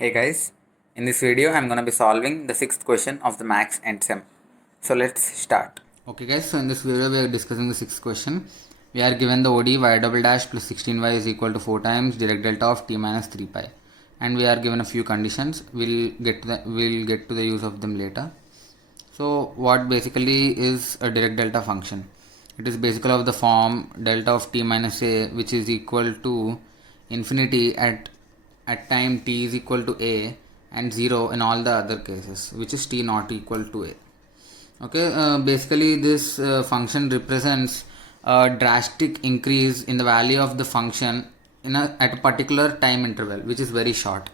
Hey guys, in this video I'm gonna be solving the sixth question of the Max and Sem. So let's start. Okay guys, so in this video we are discussing the sixth question. We are given the OD y double dash plus 16y is equal to 4 times direct delta of t minus 3 pi, and we are given a few conditions. We'll get to the use of them later. So what basically is a direct delta function? It is basically of the form delta of t minus a, which is equal to infinity at time t is equal to a and 0 in all the other cases, which is t not equal to a. Okay, basically this function represents a drastic increase in the value of the function at a particular time interval, which is very short.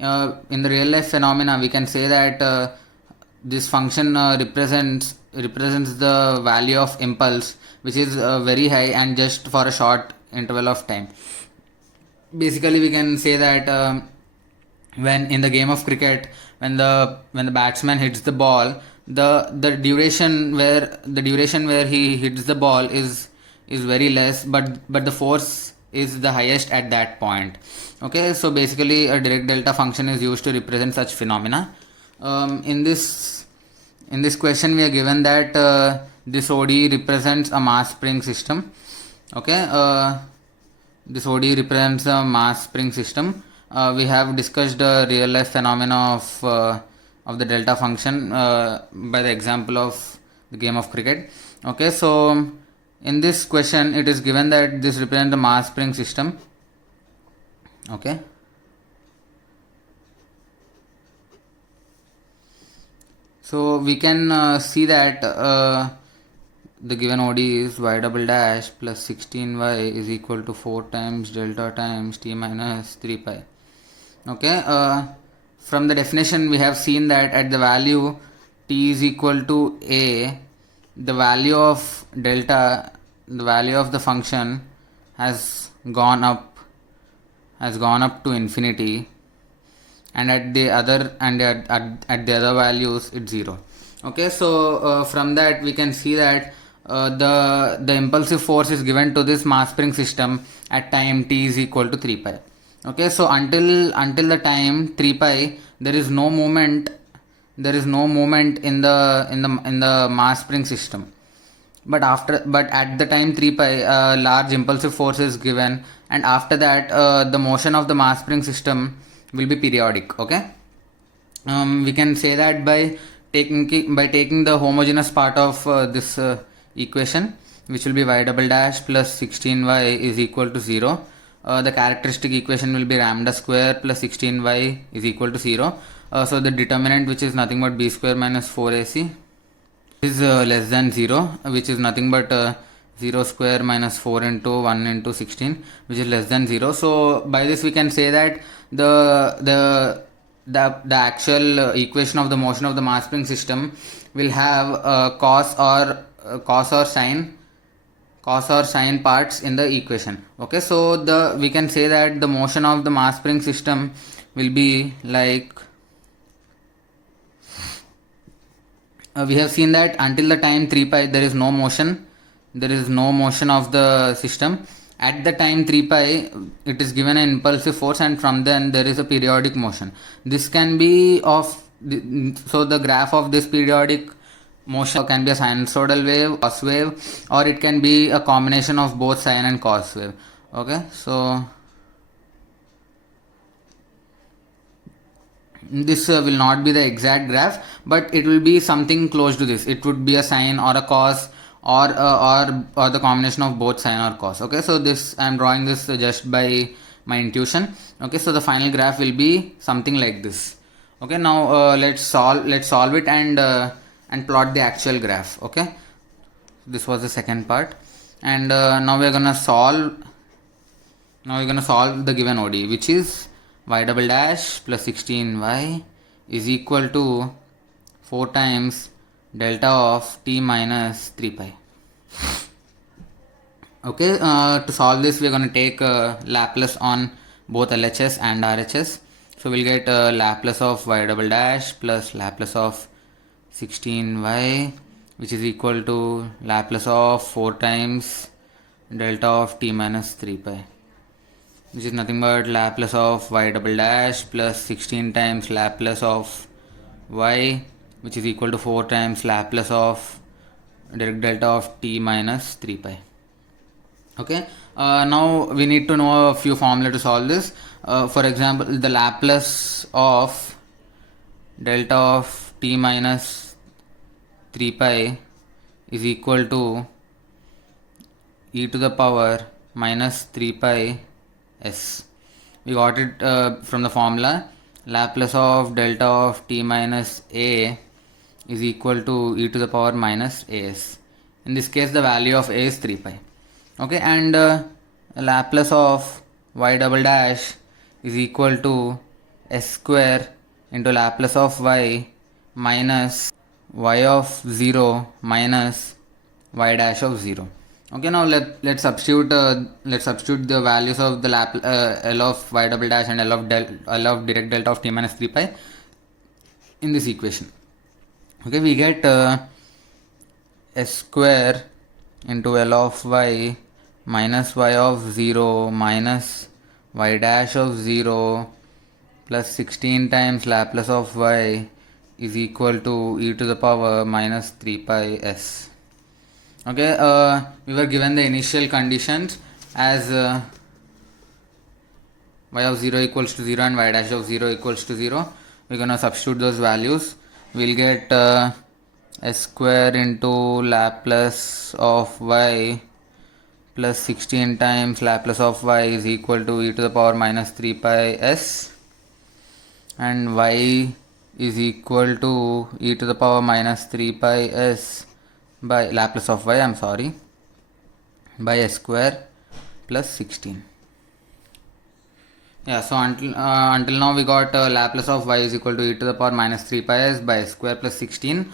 In the real life phenomena, we can say that this function represents the value of impulse, which is very high and just for a short interval of time. Basically, we can say that when in the game of cricket, when the batsman hits the ball, the duration where he hits the ball is very less, but the force is the highest at that point. Okay, so basically a direct delta function is used to represent such phenomena. In this question we are given that this ODE represents a mass spring system. Okay, this ODE represents a mass spring system. We have discussed the real life phenomena of the delta function by the example of the game of cricket. Okay, so in this question it is given that this represents the mass spring system. Okay, so we can see that the given OD is y double dash plus 16y is equal to 4 times delta times t minus 3 pi. Okay, from the definition we have seen that at the value t is equal to a, the value of delta, the value of the function has gone up to infinity, and at the other values it's 0. Okay, so from that we can see that the impulsive force is given to this mass spring system at time t is equal to 3 pi. Okay, so until the time 3 pi there is no movement, in the mass spring system, but at the time 3 pi large impulsive force is given, and after that the motion of the mass spring system will be periodic. Okay, we can say that by taking the homogeneous part of this equation, which will be y double dash plus 16y is equal to 0. The characteristic equation will be lambda square plus 16y is equal to 0. So the determinant, which is nothing but b square minus 4ac, is less than 0, which is nothing but 0 square minus 4 into 1 into 16, which is less than 0. So by this we can say that the actual equation of the motion of the mass spring system will have cos or sine parts in the equation. Okay, so we can say that the motion of the mass spring system will be like, we have seen that until the time 3 pi there is no motion of the system. At the time 3 pi it is given an impulsive force, and from then there is a periodic motion. This can be so the graph of this periodic motion can be a sinusoidal wave, cos wave, or it can be a combination of both sine and cos wave. Okay, so this will not be the exact graph, but it will be something close to this. It would be a sine or a cos, or the combination of both sine or cos. Okay, so this I am drawing this just by my intuition. Okay, so the final graph will be something like this. Okay, now let's solve it and plot the actual graph. Okay, this was the second part, and now we're gonna solve the given ODE, which is y double dash plus 16y is equal to 4 times delta of t minus 3 pi. Okay, to solve this we're going to take Laplace on both LHS and RHS. So we'll get Laplace of y double dash plus Laplace of 16y, which is equal to Laplace of 4 times delta of t minus 3 pi. which is nothing but Laplace of y double dash plus 16 times Laplace of y, which is equal to 4 times Laplace of direct delta of t minus 3 pi. Okay, now we need to know a few formula to solve this. For example, the Laplace of delta of t minus 3 pi is equal to e to the power minus 3 pi s. We got it from the formula. Laplace of delta of t minus a is equal to e to the power minus as. In this case, the value of a is 3 pi. Okay, and Laplace of y double dash is equal to s square into Laplace of y minus y of 0 minus y dash of 0. Okay, now let's substitute the values of the L of y double dash and L of direct delta of t minus 3 pi in this equation. Okay, we get s square into L of y minus y of 0 minus y dash of 0 plus 16 times Laplace of y is equal to e to the power minus 3 pi s. Okay, we were given the initial conditions as y of 0 equals to 0 and y dash of 0 equals to 0. We're gonna substitute those values. We'll get s square into Laplace of y plus 16 times Laplace of y is equal to e to the power minus 3 pi s, and y is equal to e to the power minus 3 pi s by Laplace of y, by s square plus 16. Yeah, so until now we got Laplace of y is equal to e to the power minus 3 pi s by s square plus 16.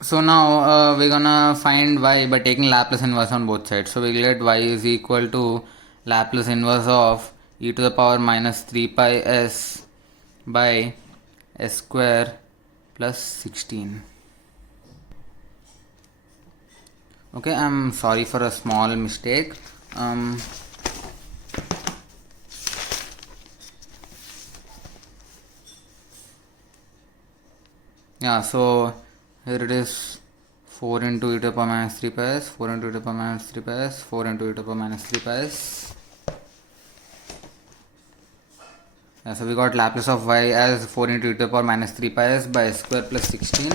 So now we're gonna find y by taking Laplace inverse on both sides. So we get y is equal to Laplace inverse of e to the power minus 3 pi s by s square plus 16. Okay, I'm sorry for a small mistake. Yeah, so here it is 4 into e to the power minus 3 pi s, 4 into e to the power minus 3 pi s, 4 into e to the power minus 3 pi s. Yeah, so we got Laplace of y as 4 into e to the power minus 3 pi s by s square plus 16.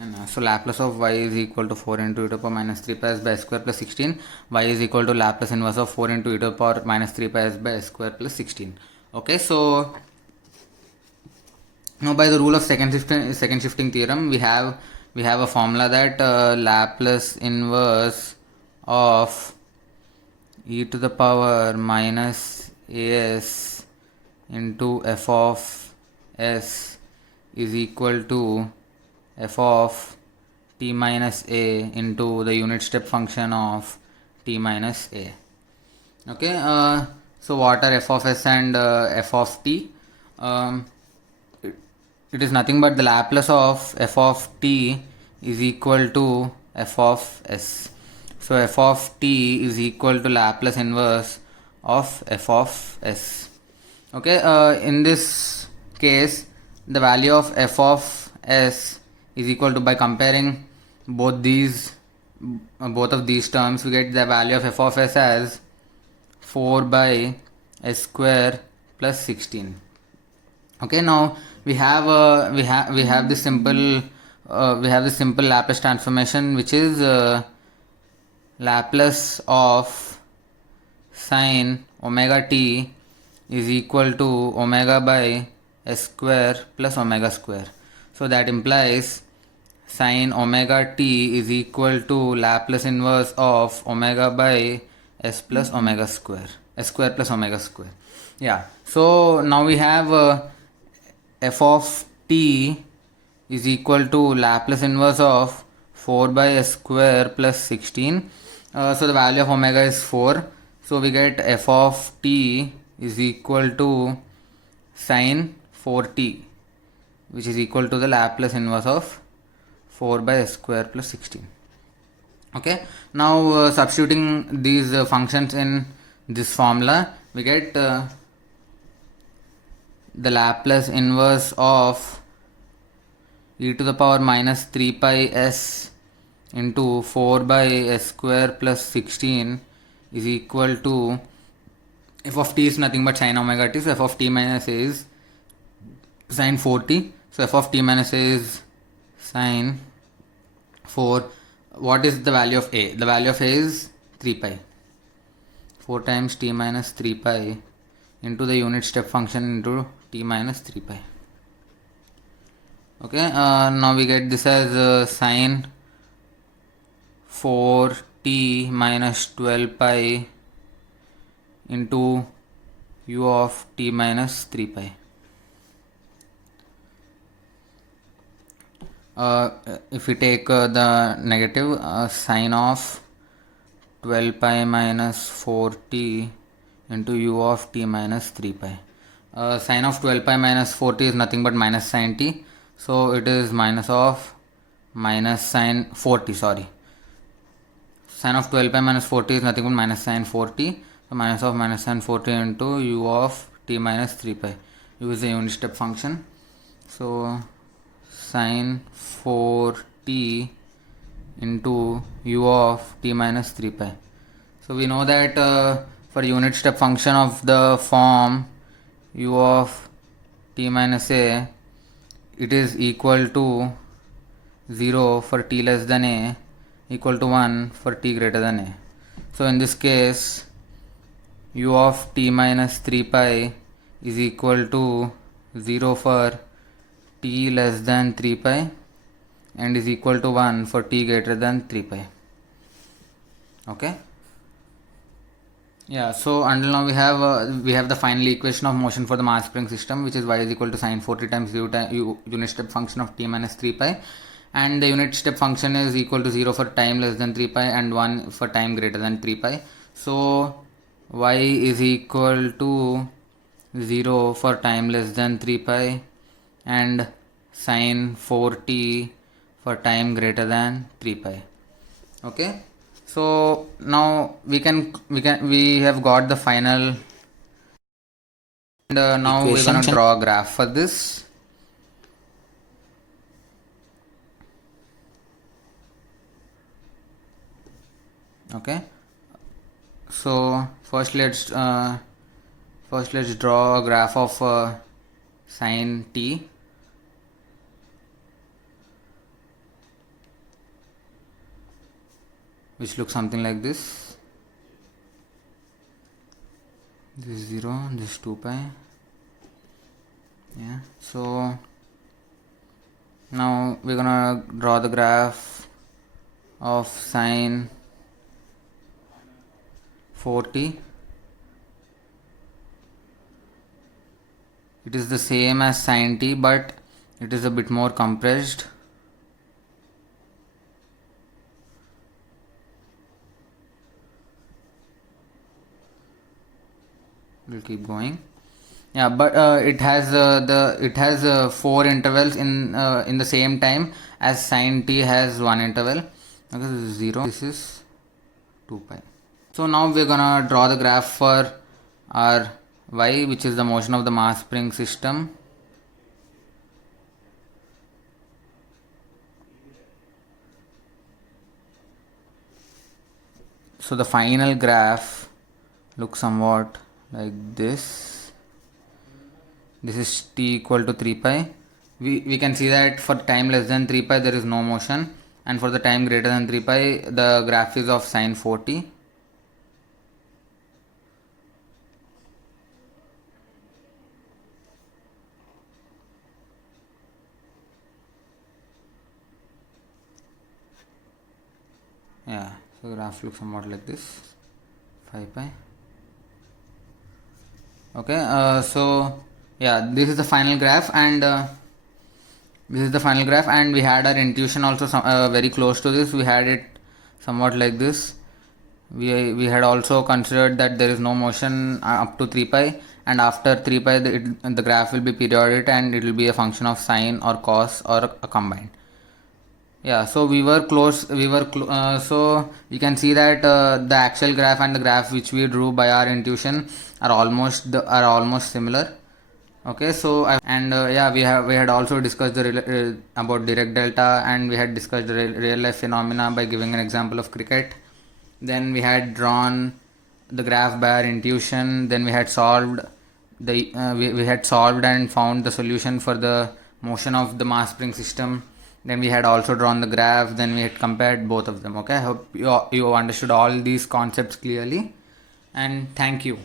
And so Laplace of y is equal to 4 into e to the power minus 3 pi s by s square plus 16. Y is equal to Laplace inverse of 4 into e to the power minus 3 pi s by s square plus 16. Okay, so now by the rule of second shifting theorem, we have a formula that Laplace inverse of e to the power minus as into f of s is equal to f of t minus a into the unit step function of t minus a. Okay, so what are f of s and f of t? It is nothing but the Laplace of f of t is equal to f of s. So f of t is equal to Laplace inverse of f of s. Okay, in this case, the value of f of s is equal to, by comparing both of these terms, we get the value of f of s as 4 by s square plus 16. Okay, now we have this simple Laplace transformation, which is Laplace of sine omega t is equal to omega by s square plus omega square. So that implies sine omega t is equal to Laplace inverse of omega by s plus omega square, s square plus omega square. Yeah, so now we have f of t is equal to Laplace inverse of 4 by s square plus 16. So the value of omega is 4. So we get f of t is equal to sine 4t, which is equal to the Laplace inverse of 4 by s square plus 16. Okay, now substituting these functions in this formula, we get the Laplace inverse of e to the power minus 3 pi s into 4 by s square plus 16 is equal to, f of t is nothing but sin omega t, so f of t minus a is sin 4t, so f of t minus a is sin 4. What is the value of a? The value of a is 3 pi. 4 times t minus 3 pi into the unit step function into t minus 3 pi. Okay, now we get this as sin 4t minus 12 pi into u of t minus 3 pi. If we take the negative, sine of 12 pi minus 4t into u of t minus 3 pi. Sine of 12 pi minus 4t is nothing but minus sine t, so it is minus of minus sine 4t, sorry. Sine of 12 pi minus 4t is nothing but minus sine 4t, so minus of minus sine 4t into u of t minus 3 pi. U is the unit step function, so sine 4t into u of t minus 3 pi. So we know that for unit step function of the form u of t minus a, it is equal to 0 for t less than a, equal to 1 for t greater than a. So in this case, u of t minus 3 pi is equal to 0 for t less than 3 pi and is equal to 1 for t greater than 3 pi. Okay. Yeah, so until now we have the final equation of motion for the mass spring system, which is y is equal to sin 40 times unit step function of t minus 3 pi, and the unit step function is equal to 0 for time less than 3 pi and 1 for time greater than 3 pi. So y is equal to 0 for time less than 3 pi and sin 4t for time greater than 3 pi. Okay, so now we have got the final, and now we're Equation. gonna draw a graph for this. Okay, so first let's draw a graph of sin t. Which looks something like this. This is 0, this is 2 pi. Yeah, so now we're gonna draw the graph of sin 4t. It is the same as sin t, but it is a bit more compressed. We'll keep going. Yeah, but it has 4 intervals in the same time as sin t has 1 interval. Okay, this is 0. This is 2 pi. So now we're gonna draw the graph for our y, which is the motion of the mass spring system. So the final graph looks somewhat like this. This is t equal to 3 pi. We can see that for time less than 3 pi there is no motion, and for the time greater than 3 pi the graph is of sin 4t. Yeah, so the graph looks somewhat like this, 5 pi. Okay, so yeah, this is the final graph, and we had our intuition also very close to this. We had it somewhat like this. We had also considered that there is no motion up to 3 pi, and after 3 pi the graph will be periodic and it will be a function of sine or cos or a combined. Yeah, so we were close. So you can see that the actual graph and the graph which we drew by our intuition are almost similar. Okay, so yeah, we had also discussed about direct delta, and we had discussed the real life phenomena by giving an example of cricket. Then we had drawn the graph by our intuition. Then we had solved and found the solution for the motion of the mass spring system. Then we had also drawn the graph. Then we had compared both of them. Okay, I hope you understood all these concepts clearly, and thank you.